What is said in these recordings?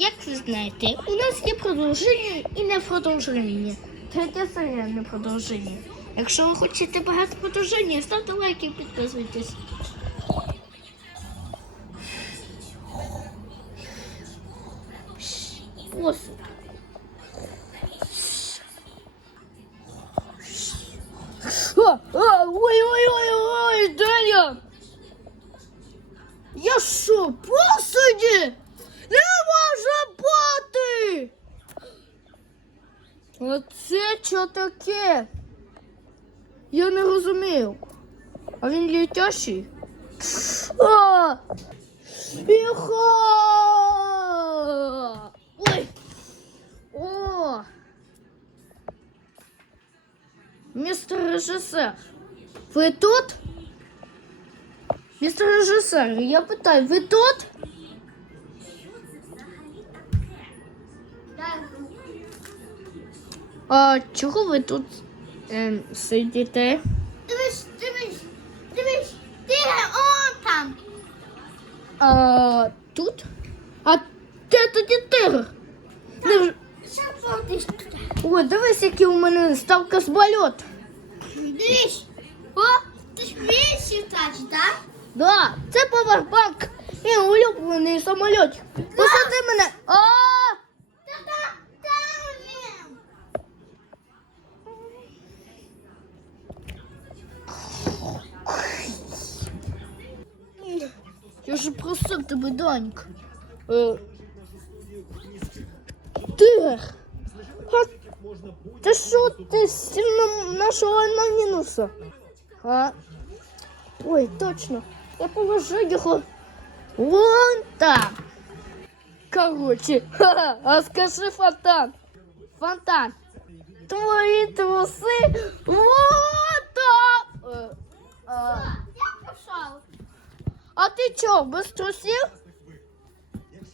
як ви знаєте, у нас є продовження і не продовження. Третя серія не продовження. Якщо ви хочете багато продовження, ставте лайки і підписуйтесь. Посуд. Таке? Я не розумію. А він літящий? А! Іхо! Ой! О! Містер режисер, ви тут? Містер режисер, я питаю, ви тут? А чого ви тут ем, сидите? Дивись, дивись, дивись, ти он там. А тут? А де тоді тигр? Не в- туди? О, дивись, який у мене ставка з больот. Дивись. О, ти ж вмієш літати, так? Да, це павербанк. Мій улюблений самоліт. Посади мене. А! Я же просив тебе, Данька. Е, Тигр. А, Та що ти сильно нашого на мінуса? А? Ой, точно. Я положу його вон там. Короче, ха-ха, а скажи фонтан. Фонтан. Твої труси вот там. Е, а. Я пішов. А ти чо, без трусів?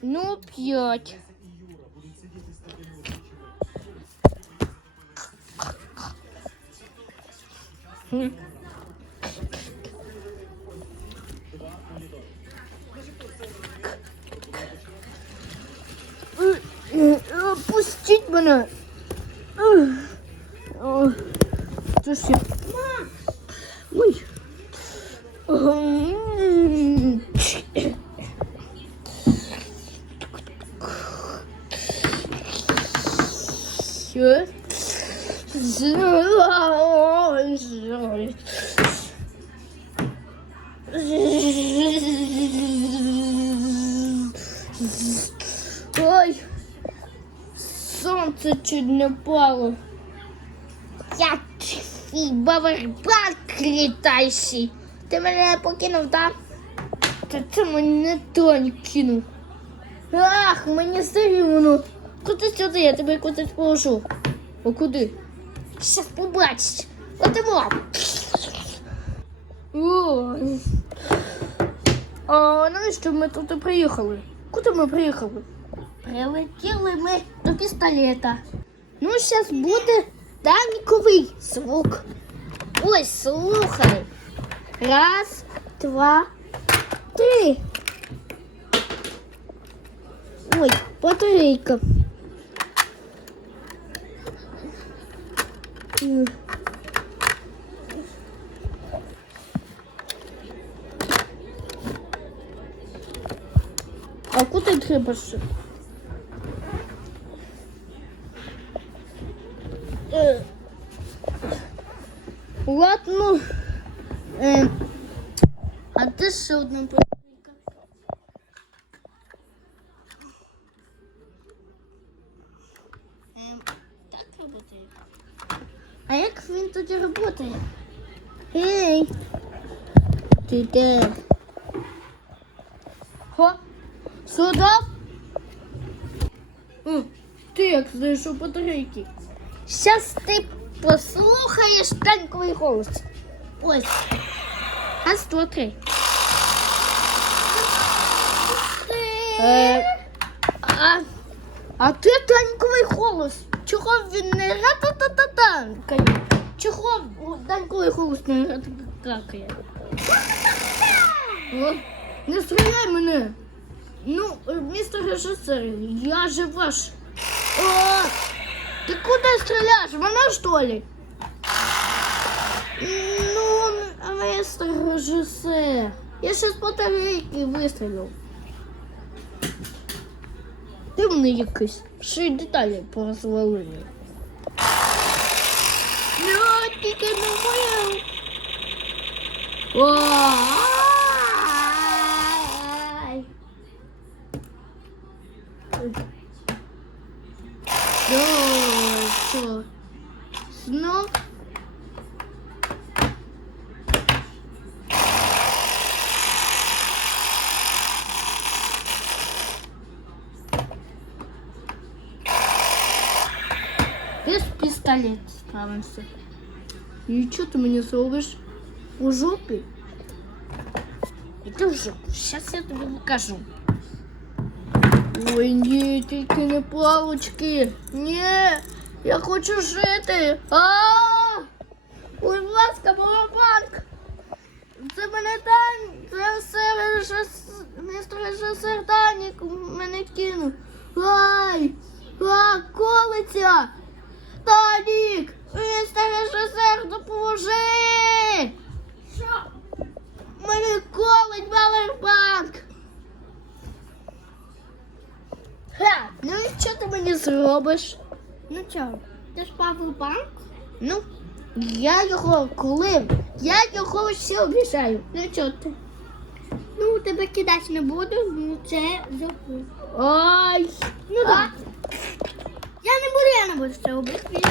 Ну, п'ять. Пустіть мене. Е, Ой, сонце чуть не пало. Я твій бавербак літайший. Ти мене покинув, так? Та це мене Тонь кинув. Ах, мені стрімно. Куди сюди, я тебе кудись положу. О, куди? Щас побачиш. Отимо. Ой. А навіщо ми тут приїхали? Куди ми приїхали? Прилетіли ми до пістолета. Ну, зараз буде даньковий звук. Ось, слухай. Раз, два, три. Ой, батарейка. М. А куди треба ще? Е, Ладно. Е, а де ще одна батарейка? Ем, так працює. А як він тоді працює? Гей! Ти де? Хо? Сюди? О, ти як знайшов батарейки? Щас ти послухаєш танковий голос. Ось. Раз, два, три. Е, а, а ти танковий голос. Чого він не рататататанкає? Чого танковий голос не? О, Не стріляй мене. Ну, містер режисер, я же ваш. О, ты куда стреляешь? В меня что ли? Ну, мистер режисер, я сейчас по тарелке выстрелил. Дивний якийсь. Ще й деталі порозвалили. Ну, тільки не моє. Що? Що? Знов? Без пістолет справимося. І що ти мені зробиш? У жопі? Іди в жопу. Зараз я тобі покажу. Ой, ні, тільки не палочки. Ні, я хочу жити. А! Ой, будь ласка, балабанк. Це мене Дан, це все режисер Данік мене кинув. Ай! А, колиться! Данік! Містер режисер, допоможи! Що? Мене колить Балербанк! Ну і що ти мені зробиш? Ну чого? Ти ж павербанк? Ну, я його коли? Я його ще обіжаю. Ну чого ти? Ну, тебе кидати не буду, ну це забув. Ай! Ну так. Я не буду, я не буду це робити.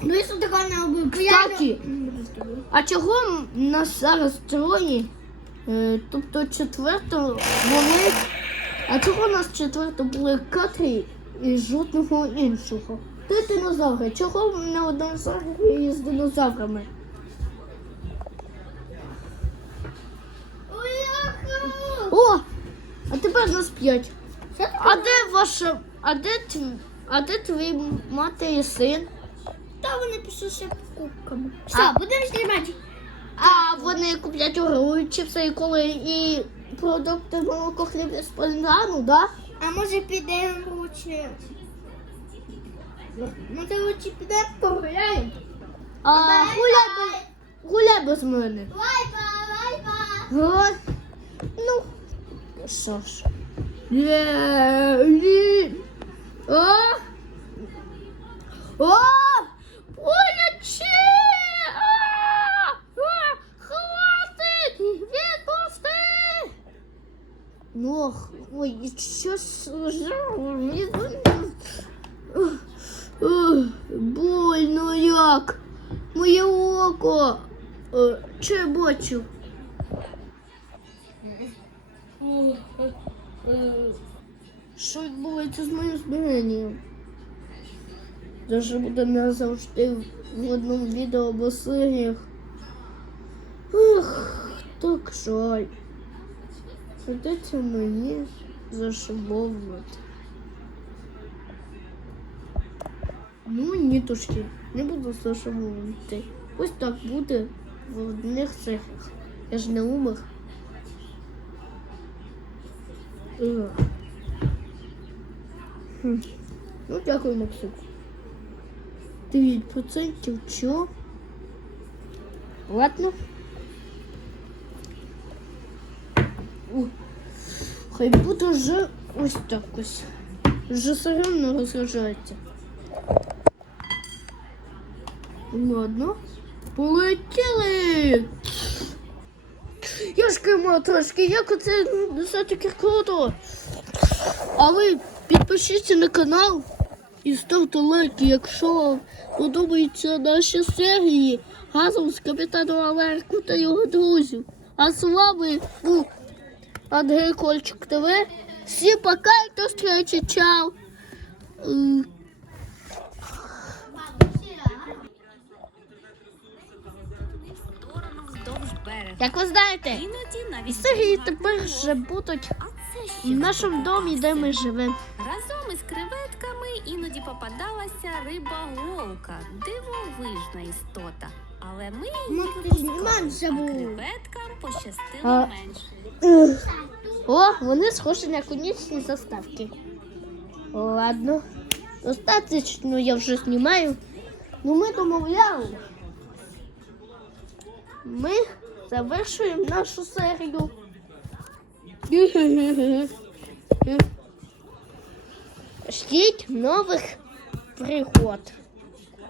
Ну, якщо такого не робив, то я не буду. А чого в нас зараз троє? Е, тобто четверто вони. А чого у нас четверто були Катрі і жодного іншого? Ти динозаври. Чого не один з динозаврами? О! А тепер нас п'ять. А де ваша. А де твій. А де твій мати і син? Та вони пішли ще кубками. А- Все, будемо знімати. А вони куплять огуру, чипси і коли і продукти молоко хліб з полінграну, да? А може підемо лучше. Може лучше підемо погуляємо? А гуляй без, гуляй без мене. Лайпа, лайпа. Ну, що ж. Є, ні. А? А! Боляче! А! А! Хватить! Відпусти! Ну, ох, ой, що ж... Ух, ух, Больно як! Моє око! Е, Що я бачу? Що відбувається з моїм збиранням? Даже буде не завжди в одному відео або серіях. Ух, так жаль. Придеться мені зашибовувати. Ну, нітушки, не буду зашибовувати. Ось так буде в одних серіях. Я ж не умер. Е. Хм. Ну, дякую, Максим. 9% чо? Ладно. О, хай буде вже ось так ось. Вже соромно розражається. Ладно. Полетіли! Я ж кимо трошки, як це ну, все-таки круто. А ви підпишіться на канал і ставте лайки, якщо вам подобаються наші серії разом з капітаном Алерку та його друзів. А з вами був Андрій ТВ. Всім пока і до зустрічі. Чао. Як ви знаєте, була тепер вже будуть в нашому домі, де ми живемо. Разом із креветками іноді попадалася риба голка, дивовижна істота. Але ми її не випускали, а креветкам пощастило менше. О, вони схожі на конічні заставки. Ладно. Достаточно я вже знімаю. Ну ми домовляли. Ми завершуємо нашу серію. Ждіть нових пригод.